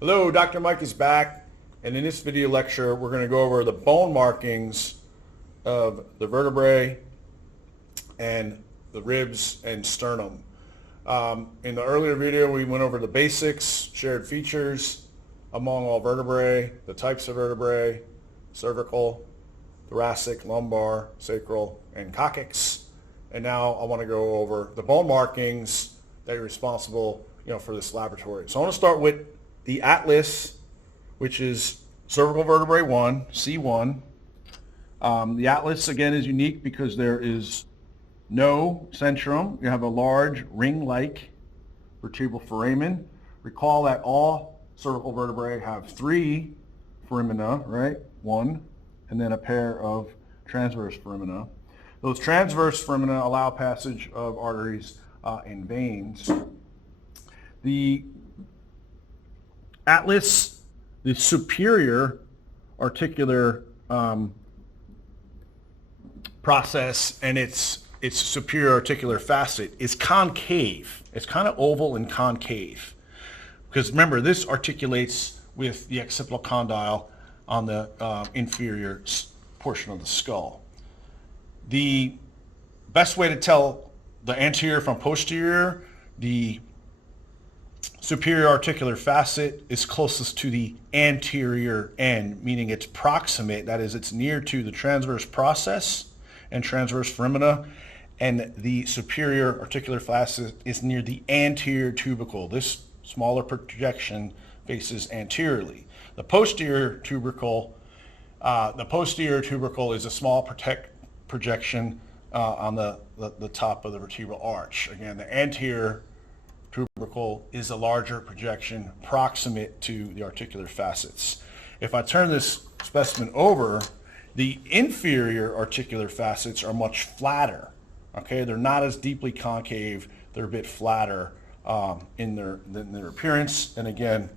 Hello, Dr. Mike is back, and in this video lecture we're going to go over the bone markings of the vertebrae and the ribs and sternum. In the earlier video we went over the basics, shared features among all vertebrae, the types of vertebrae, cervical, thoracic, lumbar, sacral, and coccyx. And now I want to go over the bone markings that are responsible, for this laboratory. So I want to start with the atlas, which is cervical vertebrae 1, C1. The atlas, again, is unique because there is no centrum. You have a large ring-like vertebral foramen. Recall that all cervical vertebrae have 3 foramina, right? 1, and then a pair of transverse foramina. Those transverse foramina allow passage of arteries and veins. The atlas, the superior articular process and its superior articular facet is concave. It's kind of oval and concave. Because remember, this articulates with the occipital condyle on the inferior portion of the skull. The best way to tell the anterior from posterior, the superior articular facet is closest to the anterior end, meaning it's proximate, that is, it's near to the transverse process and transverse foramina, and the superior articular facet is near the anterior tubercle. This smaller projection faces anteriorly. The posterior tubercle is a small projection on the top of the vertebral arch. Again, the anterior tubercle is a larger projection proximate to the articular facets. If I turn this specimen over, the inferior articular facets are much flatter. Okay, they're not as deeply concave. They're a bit flatter in their appearance. And again,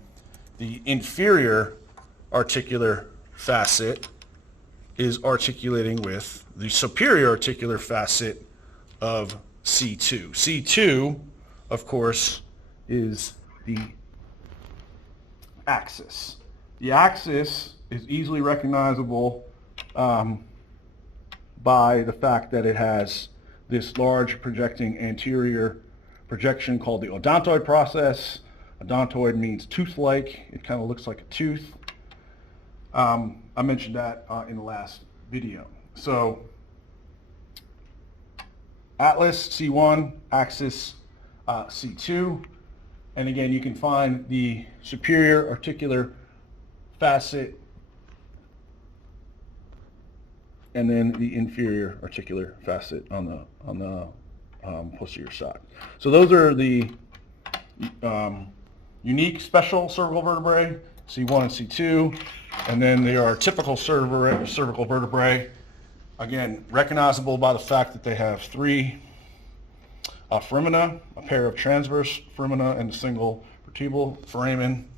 the inferior articular facet is articulating with the superior articular facet of C2. C2, of course, is the axis. The axis is easily recognizable by the fact that it has this large projecting anterior projection called the odontoid process. Odontoid means tooth-like. It kind of looks like a tooth. I mentioned that in the last video. So atlas C1, axis C2, and again you can find the superior articular facet and then the inferior articular facet on the posterior side. So those are the unique special cervical vertebrae, C1 and C2, and then there are typical cervical vertebrae, again recognizable by the fact that they have 3 foramina, a pair of transverse foramina, and a single vertebral foramen.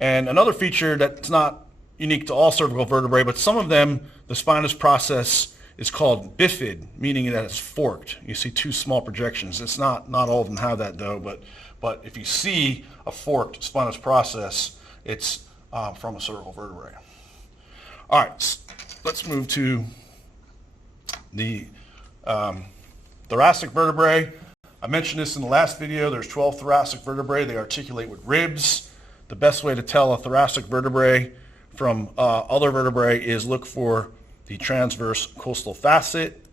And another feature that's not unique to all cervical vertebrae, but some of them, the spinous process is called bifid, meaning that it's forked. You see 2 small projections. It's not all of them have that though, but if you see a forked spinous process, it's from a cervical vertebrae. All right, let's move to the thoracic vertebrae. I mentioned this in the last video. There's 12 thoracic vertebrae. They articulate with ribs. The best way to tell a thoracic vertebrae from other vertebrae is look for the transverse costal facet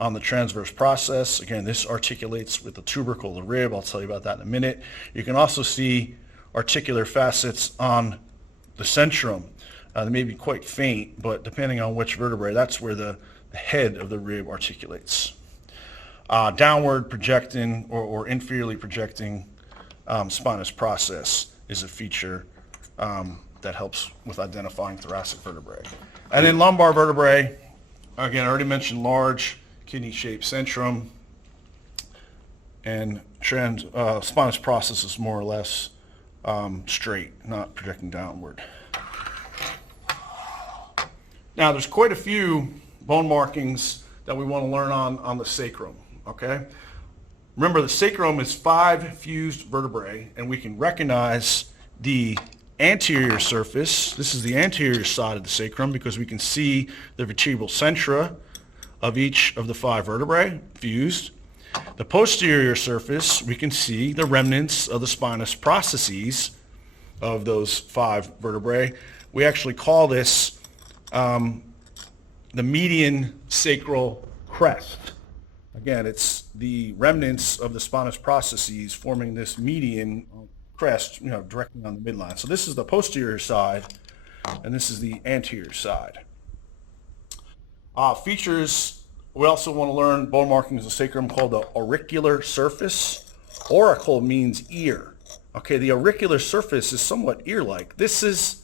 on the transverse process. Again, this articulates with the tubercle, the rib. I'll tell you about that in a minute. You can also see articular facets on the centrum. They may be quite faint, but depending on which vertebrae, that's where the head of the rib articulates. Downward projecting or inferiorly projecting spinous process is a feature that helps with identifying thoracic vertebrae. And then lumbar vertebrae, again, I already mentioned large kidney-shaped centrum, and spinous process is more or less straight, not projecting downward. Now, there's quite a few bone markings that we want to learn on the sacrum, okay? Remember, the sacrum is 5 fused vertebrae, and we can recognize the anterior surface. This is the anterior side of the sacrum because we can see the vertebral centra of each of the 5 vertebrae fused. The posterior surface, we can see the remnants of the spinous processes of those 5 vertebrae. We actually call this the median sacral crest. Again, it's the remnants of the spinous processes forming this median crest, directly on the midline. So this is the posterior side, and this is the anterior side. Features, we also want to learn bone markings of the sacrum called the auricular surface. Auricle means ear. Okay, the auricular surface is somewhat ear-like. This is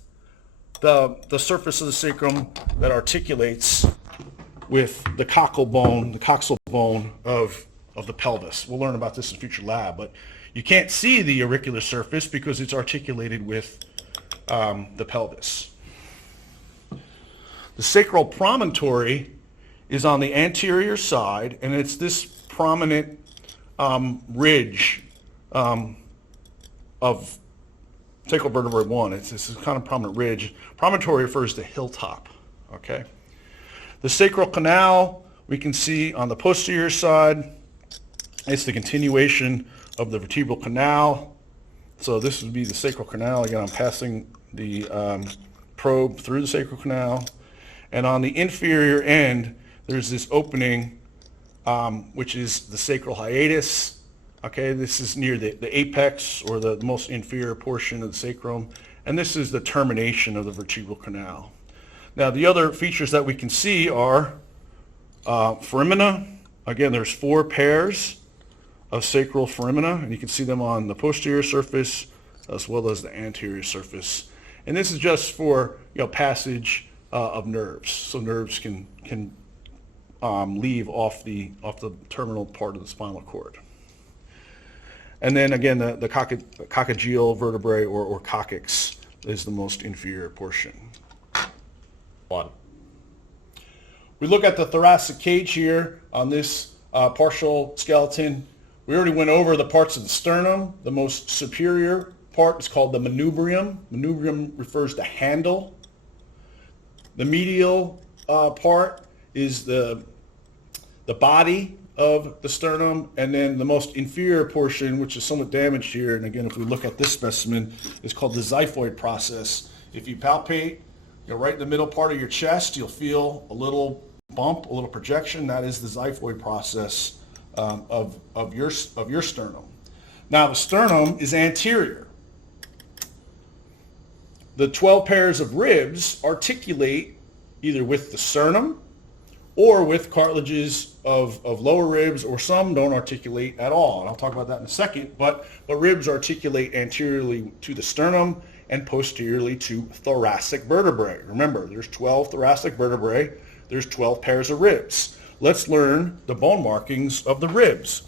the surface of the sacrum that articulates with the coxal bone of the pelvis. We'll learn about this in future lab, but you can't see the auricular surface because it's articulated with the pelvis. The sacral promontory is on the anterior side, and it's this prominent ridge of sacral vertebrae 1. It's this kind of prominent ridge. Promontory refers to hilltop. Okay. The sacral canal we can see on the posterior side. It's the continuation of the vertebral canal. So this would be the sacral canal. Again, I'm passing the probe through the sacral canal. And on the inferior end, there's this opening, which is the sacral hiatus. Okay, this is near the apex, or the most inferior portion of the sacrum. And this is the termination of the vertebral canal. Now, the other features that we can see are foramina. Again, there's 4 pairs of sacral foramina, and you can see them on the posterior surface as well as the anterior surface. And this is just for passage of nerves, so nerves can leave off the terminal part of the spinal cord. And then again, the coccygeal vertebrae or coccyx is the most inferior portion. We look at the thoracic cage here on this partial skeleton. We already went over the parts of the sternum. The most superior part is called the manubrium. Manubrium refers to handle. The medial part is the body of the sternum, and then the most inferior portion, which is somewhat damaged here, and again, if we look at this specimen, is called the xiphoid process. If you palpate, right in the middle part of your chest, you'll feel a little bump, a little projection. That is the xiphoid process of your sternum. Now, the sternum is anterior. The 12 pairs of ribs articulate either with the sternum or with cartilages of lower ribs, or some don't articulate at all. And I'll talk about that in a second, but ribs articulate anteriorly to the sternum and posteriorly to thoracic vertebrae. Remember, there's 12 thoracic vertebrae, there's 12 pairs of ribs. Let's learn the bone markings of the ribs.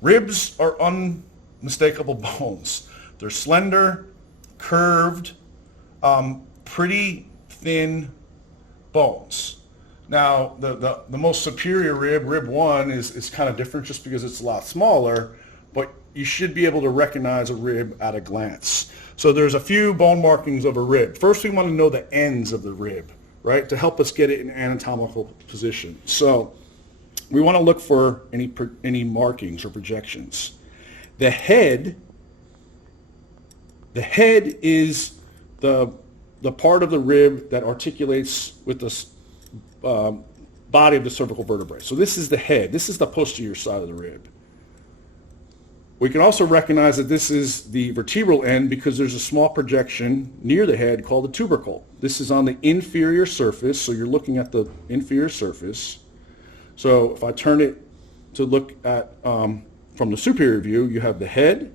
Ribs are unmistakable bones. They're slender, curved, pretty thin bones. Now, the most superior rib, rib 1, is kind of different just because it's a lot smaller, but you should be able to recognize a rib at a glance. So there's a few bone markings of a rib. First, we want to know the ends of the rib, right, to help us get it in anatomical position. So we want to look for any markings or projections. The head is the part of the rib that articulates with the body of the cervical vertebrae. So this is the head. This is the posterior side of the rib. We can also recognize that this is the vertebral end because there's a small projection near the head called the tubercle. This is on the inferior surface, so you're looking at the inferior surface. So if I turn it to look at from the superior view, you have the head,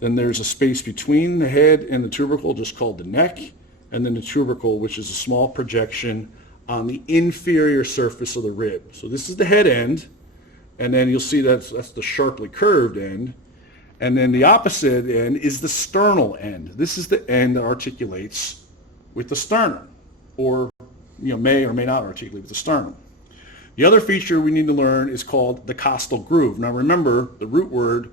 then there's a space between the head and the tubercle just called the neck, and then the tubercle, which is a small projection on the inferior surface of the rib. So this is the head end, and then you'll see that's the sharply curved end. And then the opposite end is the sternal end. This is the end that articulates with the sternum, or may or may not articulate with the sternum. The other feature we need to learn is called the costal groove. Now remember, the root word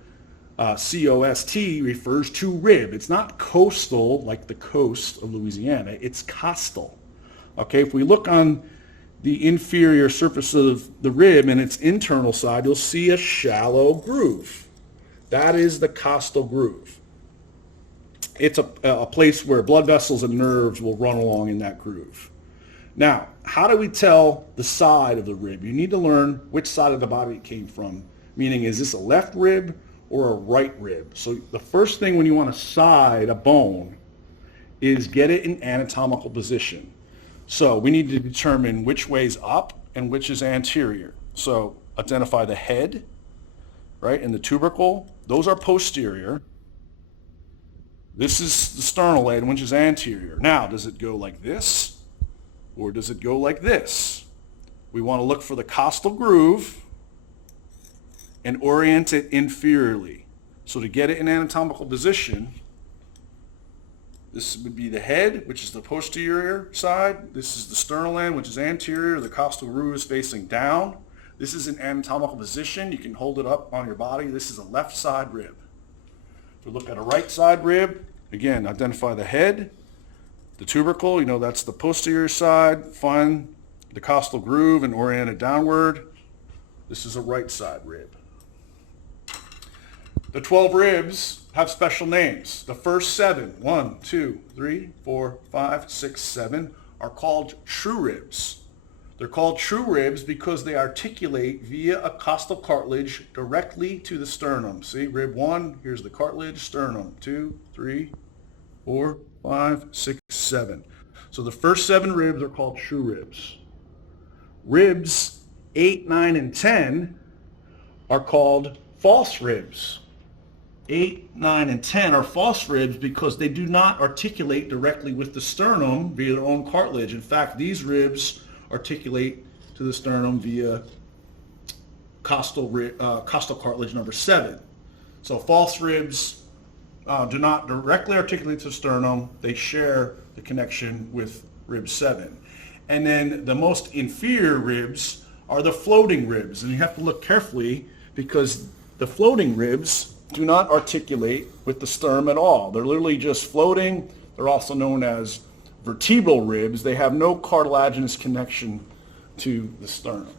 C-O-S-T refers to rib. It's not coastal like the coast of Louisiana. It's costal. Okay, if we look on the inferior surface of the rib and its internal side, you'll see a shallow groove. That is the costal groove. It's a place where blood vessels and nerves will run along in that groove. Now, how do we tell the side of the rib? You need to learn which side of the body it came from, meaning is this a left rib or a right rib? So the first thing when you want to side a bone is get it in anatomical position. So we need to determine which way is up and which is anterior. So identify the head, right, and the tubercle. Those are posterior. This is the sternal head, which is anterior. Now, does it go like this or does it go like this? We want to look for the costal groove and orient it inferiorly. So to get it in anatomical position, this would be the head, which is the posterior side. This is the sternal end, which is anterior. The costal groove is facing down. This is an anatomical position. You can hold it up on your body. This is a left side rib. If we look at a right side rib, again, identify the head, the tubercle, you know that's the posterior side. Find the costal groove and orient it downward. This is a right side rib. The 12 ribs have special names. The first 7, 1, 2, 3, 4, 5, 6, 7, are called true ribs. They're called true ribs because they articulate via a costal cartilage directly to the sternum. See, rib 1, here's the cartilage, sternum, 2, 3, 4, 5, 6, 7. So the first 7 ribs are called true ribs. Ribs 8, 9, and 10 are called false ribs. 8, 9, and 10 are false ribs because they do not articulate directly with the sternum via their own cartilage. In fact, these ribs articulate to the sternum via costal cartilage number 7. So false ribs do not directly articulate to the sternum. They share the connection with rib 7. And then the most inferior ribs are the floating ribs. And you have to look carefully because the floating ribs do not articulate with the sternum at all. They're literally just floating. They're also known as vertebral ribs. They have no cartilaginous connection to the sternum.